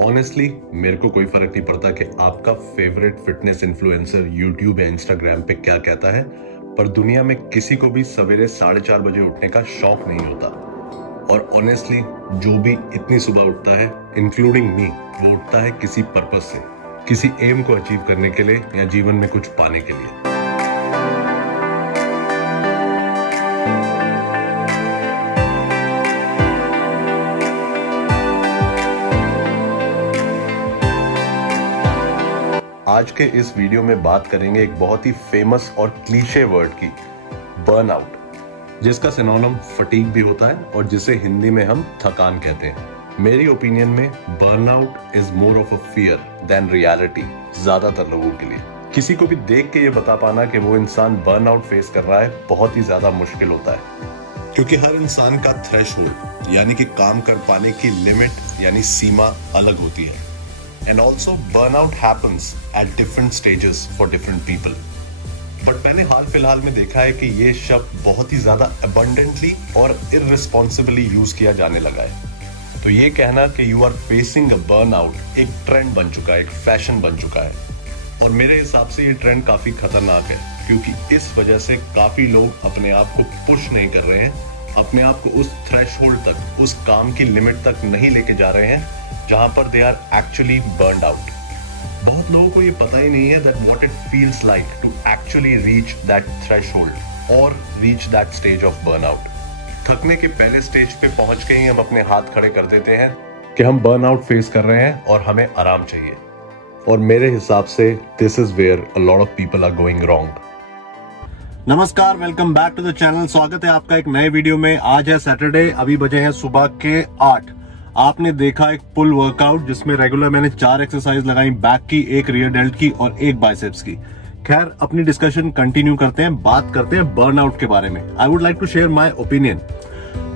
Honestly मेरे को कोई फर्क नहीं पड़ता कि आपका फेवरेट फिटनेस इन्फ्लुएंसर यूट्यूब या इंस्टाग्राम पे क्या कहता है, पर दुनिया में किसी को भी सवेरे 4:30 बजे उठने का शौक नहीं होता। और ऑनेस्टली जो भी इतनी सुबह उठता है, इंक्लूडिंग मी, वो उठता है किसी पर्पस से, किसी एम को अचीव करने के लिए या जीवन में कुछ पाने के लिए। आज के इस वीडियो में बात करेंगे एक बहुत ही फेमस और क्लीशे वर्ड की, बर्नआउट, जिसका सिनोनिम फटीग भी होता है और जिसे हिंदी में हम थकान कहते हैं। मेरी ओपिनियन में burnout is more of a fear than reality ज्यादातर लोगों के लिए। किसी को भी देख के ये बता पाना कि वो इंसान बर्नआउट फेस कर रहा है बहुत ही ज्यादा मुश्किल होता है, क्योंकि हर इंसान का थ्रेशहोल्ड यानी कि काम कर पाने की लिमिट यानी सीमा अलग होती है। And also burnout happens at different stages for different people. But मैंने हाल फिलहाल में देखा है कि ये शब्द बहुत ही ज्यादा abundantly और irresponsibly यूज किया जाने लगा है। तो ये कहना कि you are facing a burnout एक ट्रेंड बन चुका है, एक फैशन बन चुका है। और मेरे हिसाब से ये ट्रेंड काफी खतरनाक है, क्योंकि इस वजह से काफी लोग अपने आप को पुश नहीं कर रहे हैं, अपने आप को उस थ्रेशहोल्ड तक, उस काम की लिमिट तक नहीं लेके जा रहे हैं जहां पर they are actually burned out. बहुत लोगों को ये पता ही नहीं है that what it feels like to actually reach that threshold और reach that stage of burnout. थकने के पहले स्टेज पे पहुंच के ही हम अपने हाथ खड़े कर देते हैं कि हम बर्नआउट फेस कर रहे हैं और हमें आराम चाहिए। और मेरे हिसाब से this is where a lot of people are going wrong. नमस्कार, welcome back to the channel. स्वागत है आपका एक नए वीडियो में। आज है सैटरडे, अभी बजे हैं सुबह के 8। आपने देखा एक पुल वर्कआउट जिसमें रेगुलर मैंने 4 एक्सरसाइज लगाई, बैक की, एक रियर डेल्ट की और एक बाइसेप्स की। खैर, अपनी डिस्कशन कंटिन्यू करते हैं, बात करते हैं बर्नआउट के बारे में। I would like to share my opinion.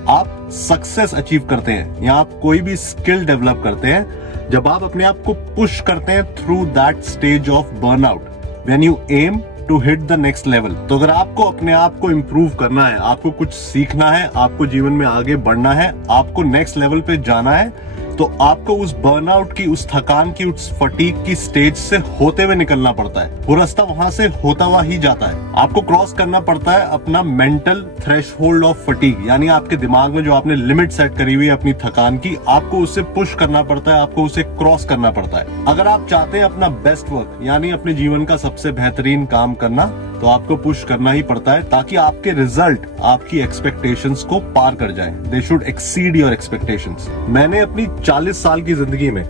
आप सक्सेस अचीव करते हैं या आप कोई भी स्किल डेवलप करते हैं जब आप अपने आप को पुश करते हैं through that stage of burnout, when you aim to hit the next level. तो अगर आपको अपने आप को इम्प्रूव करना है, आपको कुछ सीखना है, आपको जीवन में आगे बढ़ना है, आपको नेक्स्ट लेवल पे जाना है, तो आपको उस बर्नआउट की, उस थकान की, उस फटीग की स्टेज से होते हुए निकलना पड़ता है। वो रास्ता वहां से होता हुआ ही जाता है। आपको क्रॉस करना पड़ता है अपना मेंटल थ्रेशहोल्ड ऑफ फटीग, यानी आपके दिमाग में जो आपने लिमिट सेट करी हुई है अपनी थकान की, आपको उसे पुश करना पड़ता है, आपको उसे क्रॉस करना पड़ता है। अगर आप चाहते हैं अपना बेस्ट वर्क यानी अपने जीवन का सबसे बेहतरीन काम करना, तो आपको पुश करना ही पड़ता है ताकि आपके रिजल्ट आपकी एक्सपेक्टेशंस को पार कर जाएं। They should exceed your expectations. मैंने अपनी 40 साल की जिंदगी में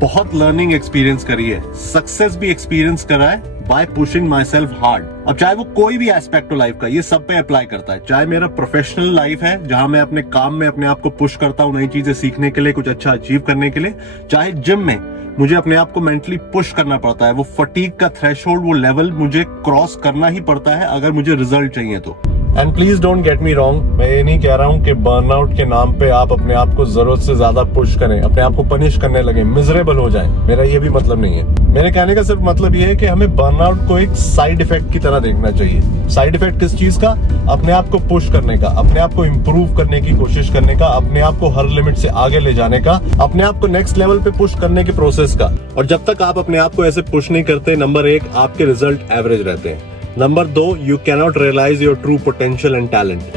बहुत लर्निंग एक्सपीरियंस करी है, सक्सेस भी एक्सपीरियंस करा है bye pushing my self hard. अब चाहे वो कोई भी एस्पेक्ट हो लाइफ का, ये सब पे अप्लाई करता है। चाहे मेरा प्रोफेशनल लाइफ है जहां मैं अपने काम में अपने आप को पुश करता हूँ नई चीजें सीखने के लिए, कुछ अच्छा अचीव करने के लिए, चाहे जिम में मुझे अपने आप को मेंटली पुश करना पड़ता है। वो फटीग का थ्रेशहोल्ड, वो लेवल मुझे क्रॉस करना ही पड़ता है अगर मुझे रिजल्ट चाहिए तो। And please don't get me wrong, मैं ये नहीं कह रहा हूँ कि बर्नआउट के नाम पे आप अपने आप को जरूरत से ज्यादा पुश करें, अपने आप को पनिश करने लगे, मिजरेबल हो जाएं। मेरा ये भी मतलब नहीं है। मेरे कहने का सिर्फ मतलब ये है कि हमें बर्नआउट को एक साइड इफेक्ट की तरह देखना चाहिए। साइड इफेक्ट किस चीज का? अपने आप को पुश करने का, अपने आप को इम्प्रूव करने की कोशिश करने का, अपने आप को हर लिमिट से आगे ले जाने का, अपने आप को नेक्स्ट लेवल पे पुश करने के प्रोसेस का। और जब तक आप अपने आप को ऐसे पुश नहीं करते, नंबर 1, आपके रिजल्ट एवरेज रहते हैं। Number 2, you cannot realize your true potential and talent.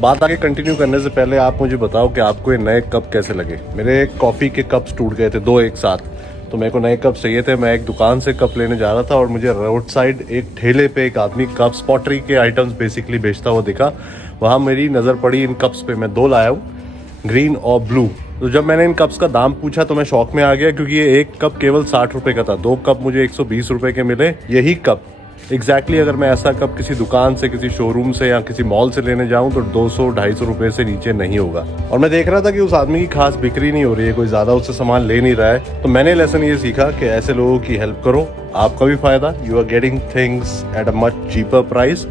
बात आगे कंटिन्यू करने से पहले आप मुझे बताओ कि आपको ये नए कप कैसे लगे। मेरे कॉफ़ी के कप्स टूट गए थे 2 एक साथ, तो मेरे को नए कप चाहिए थे। मैं एक दुकान से कप लेने जा रहा था और मुझे रोड साइड एक ठेले पे एक आदमी कप्स, पॉटरी के आइटम्स बेसिकली बेचता हुआ दिखा। वहाँ मेरी नज़र पड़ी इन कप्स पे। मैं 2 लाया हूँ, ग्रीन और ब्लू। तो जब मैंने इन कप्स का दाम पूछा तो मैं शौक में आ गया, क्योंकि ये एक कप केवल 60 रुपये का था। 2 कप मुझे 120 रुपये के मिले। यही कप एग्जैक्टली अगर मैं ऐसा कप किसी दुकान से, किसी शोरूम से या किसी मॉल से लेने जाऊं तो 200-250 रुपए से नीचे नहीं होगा। और मैं देख रहा था कि उस आदमी की खास बिक्री नहीं हो रही है, कोई ज्यादा उससे सामान ले नहीं रहा है। तो मैंने लेसन ये सीखा कि ऐसे लोगों की हेल्प करो, आपका भी फायदा, you are getting things at a much cheaper price,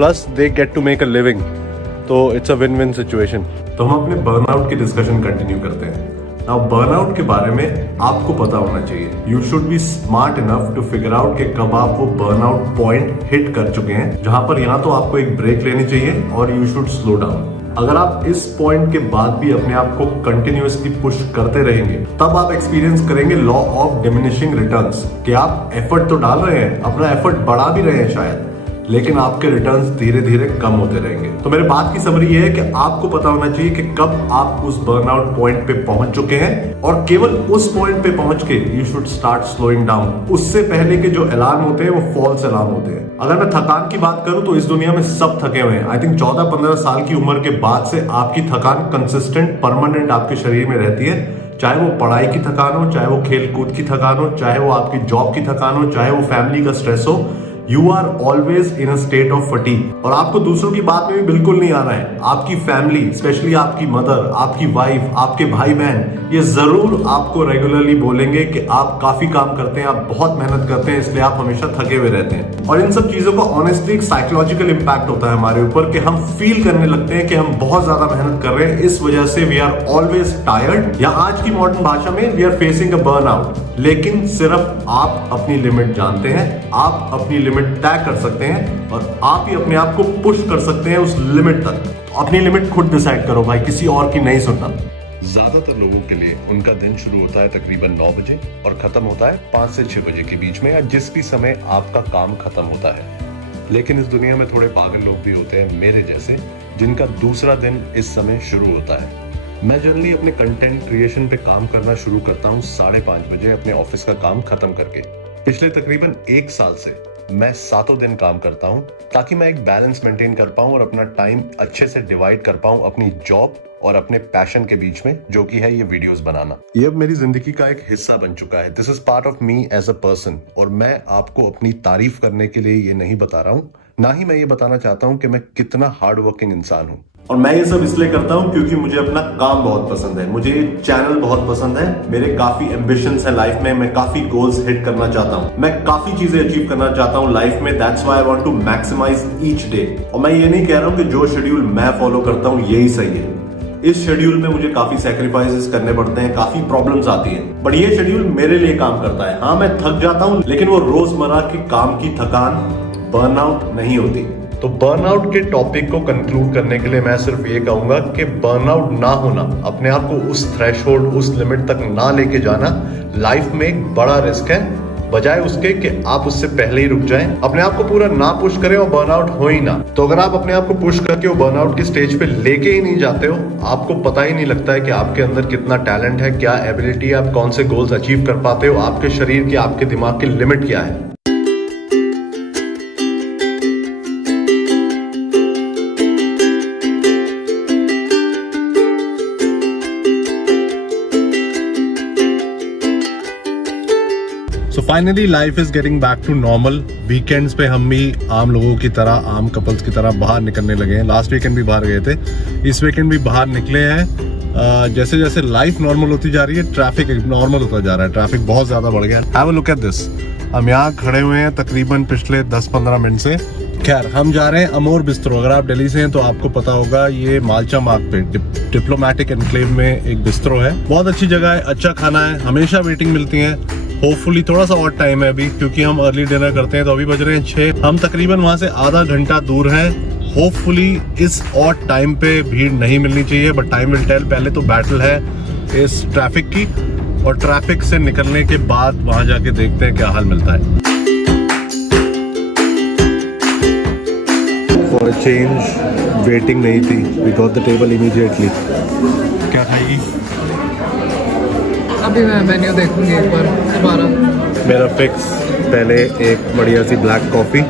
plus they get to make a living, तो it's a win win situation. तो हम अपने बर्नआउट की डिस्कशन कंटिन्यू करते हैं। नाउ बर्नआउट के बारे में आपको पता होना चाहिए, you should be smart enough to figure out कि कब आप वो बर्नआउट पॉइंट हिट कर चुके हैं, जहां पर या तो आपको एक ब्रेक लेनी चाहिए और यू शुड स्लो डाउन। अगर आप इस पॉइंट के बाद भी अपने आप को कंटिन्यूअसली पुश करते रहेंगे, तब आप एक्सपीरियंस करेंगे लॉ ऑफ डिमिनिशिंग रिटर्न्स, कि आप एफर्ट तो डाल रहे हैं, अपना एफर्ट बढ़ा भी रहे हैं शायद, लेकिन आपके रिटर्न्स धीरे धीरे कम होते रहेंगे। तो मेरे बात की समरी ये है कि आपको पता होना चाहिए कि कब आप उस बर्नआउट पॉइंट पे पहुंच चुके हैं, और केवल उस पॉइंट पे पहुंच के you should start slowing down. उससे पहले के जो अलार्म होते हैं वो फॉल्स अलार्म होते हैं। अगर मैं थकान की बात करूं तो इस दुनिया में सब थके हुए हैं। आई थिंक 14-15 साल की उम्र के बाद से आपकी थकान कंसिस्टेंट, परमानेंट आपके शरीर में रहती है, चाहे वो पढ़ाई की थकान हो, चाहे वो खेल कूद की थकान हो, चाहे वो आपकी जॉब की थकान हो, चाहे वो फैमिली का स्ट्रेस हो। You are always in a state of fatigue. और आपको दूसरों की बात में भी बिल्कुल नहीं आना है। आपकी फैमिली, स्पेशली आपकी मदर, आपकी वाइफ, आपके भाई बहन, ये जरूर आपको रेगुलरली बोलेंगे कि आप काफी काम करते हैं, आप बहुत मेहनत करते हैं, इसलिए आप हमेशा थके हुए रहते हैं। और इन सब चीजों का ऑनेस्टली एक साइकोलॉजिकल इंपैक्ट होता है हमारे ऊपर, कि हम फील करने लगते हैं कि हम बहुत ज्यादा मेहनत कर रहे हैं, इस वजह से वी आर ऑलवेज टायर्ड, या आज की मॉडर्न भाषा में we are facing a burnout. लेकिन सिर्फ आप अपनी लिमिट जानते हैं, आप अपनी लिमिट तय कर सकते हैं, और आप ही अपने आप को पुश कर सकते हैं उस लिमिट तक। अपनी लिमिट खुद डिसाइड करो भाई, किसी और की नहीं सुनना। ज्यादातर लोगों के लिए उनका दिन शुरू होता है तकरीबन 9 बजे और खत्म होता है 5 से 6 बजे के बीच में, या जिस भी समय आपका काम खत्म होता है। लेकिन इस दुनिया में थोड़े पागल लोग भी होते हैं मेरे जैसे, जिनका दूसरा दिन इस समय शुरू होता है। मैं जनरली अपने कंटेंट क्रिएशन पे काम करना शुरू करता हूँ 5:30 बजे, अपने ऑफिस का काम खत्म करके। पिछले तकरीबन 1 साल से मैं 7 दिन काम करता हूँ, ताकि मैं एक बैलेंस मेंटेन कर पाऊँ और अपना टाइम अच्छे से डिवाइड कर पाऊँ अपनी जॉब और अपने पैशन के बीच में, जो कि है ये वीडियोस बनाना। ये अब मेरी जिंदगी का एक हिस्सा बन चुका है। This is part of me as a person. और मैं आपको अपनी तारीफ करने के लिए ये नहीं बता रहा हूँ, ना ही मैं ये बताना चाहता हूँ कि मैं कितना हार्ड वर्किंग इंसान हूँ। और मैं ये सब इसलिए करता हूँ क्योंकि मुझे अपना काम बहुत पसंद है, मुझे चैनल बहुत पसंद है, मेरे काफी एम्बिशंस हैं लाइफ में, मैं काफी गोल्स हिट करना चाहता हूँ, मैं काफी चीजें अचीव करना चाहता हूँ लाइफ में। That's why I want to maximise each day. और मैं ये नहीं कह रहा हूँ कि जो शेड्यूल मैं फॉलो करता हूँ यही सही है। इस शेड्यूल में मुझे काफी सैक्रिफाइसेस करने पड़ते हैं, काफी प्रॉब्लम्स आती हैं, बट ये शेड्यूल मेरे लिए काम करता है। हाँ, मैं थक जाता हूँ, लेकिन वो रोजमर्रा के काम की थकान बर्नआउट नहीं होती। तो बर्नआउट के टॉपिक को कंक्लूड करने के लिए मैं सिर्फ ये कहूंगा कि बर्नआउट ना होना, अपने आप को उस थ्रेशहोल्ड, उस लिमिट तक ना लेके जाना लाइफ में एक बड़ा रिस्क है, बजाय उसके कि आप उससे पहले ही रुक जाएं, अपने आप को पूरा ना पुश करें और बर्नआउट हो ही ना। तो अगर आप अपने आप को पुश करके वो बर्नआउट की स्टेज पे लेके ही नहीं जाते हो, आपको पता ही नहीं लगता है कि आपके अंदर कितना टैलेंट है, क्या एबिलिटी है, आप कौन से गोल्स अचीव कर पाते हो, आपके शरीर की, आपके दिमाग की लिमिट क्या है। So finally life is getting back to normal. Weekends पे हम भी आम लोगों की तरह, आम कपल्स की तरह बाहर निकलने लगे हैं। लास्ट वीकेंड भी बाहर गए थे, इस वीकेंड भी बाहर निकले हैं। जैसे जैसे लाइफ नॉर्मल होती जा रही है, ट्रैफिक नॉर्मल होता जा रहा है, ट्रैफिक बहुत ज्यादा बढ़ गया। Have a look at this. हम यहाँ खड़े हुए हैं तकरीबन पिछले 10-15 मिनट से। खैर, हम जा रहे हैं अमोर बिस्ट्रो। अगर आप दिल्ली से हैं तो आपको पता होगा, ये मालचा मार्ग पे डिप्लोमेटिक एनक्लेव में एक बिस्ट्रो है। बहुत अच्छी जगह है, अच्छा खाना है, हमेशा वेटिंग मिलती है। होपफुली थोड़ा सा और टाइम है अभी, क्योंकि हम अर्ली डिनर करते हैं, तो अभी बज रहे हैं 6। हम तकरीबन वहां से आधा घंटा दूर हैं। होपफुली इस और टाइम पे भीड़ नहीं मिलनी चाहिए, बट टाइम विल टेल। पहले तो बैटल है इस ट्रैफिक की, और ट्रैफिक से निकलने के बाद वहां जाके देखते हैं क्या हाल मिलता है। फॉर अ चेंज वेटिंग नहीं थी, we got the table immediately. क्या खाएगी? अभी मैं मेन्यू देखूंगी एक बार दोबारा। मेरा फिक्स पहले एक बढ़िया सी ब्लैक कॉफ़ी,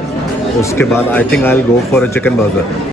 उसके बाद I think I will go for a chicken burger.